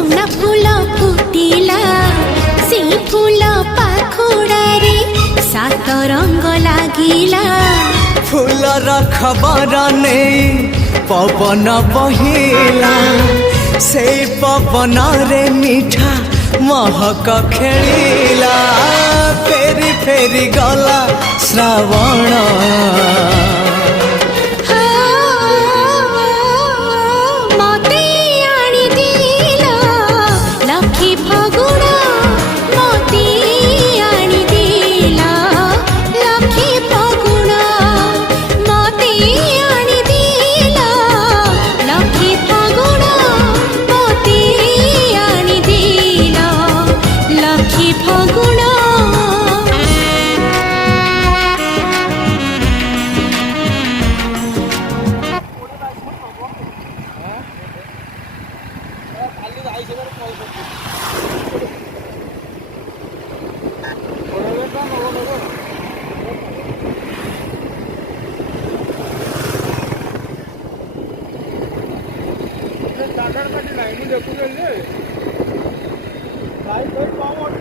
सुना फूल फुटिला से फूल पाखुड़ारे सात रंग लागिला फूलर खबर नहीं पवन बहिला से पवन रे मीठा महक खेलिला फेरी फेरी गला श्रावण मते आनी दिला लखी फगुण मते आनी दिला लखी फगुण मते आनी दिला लखी फगुण मते आनी दिला लखी फगुण लाइन देखू लाइट कम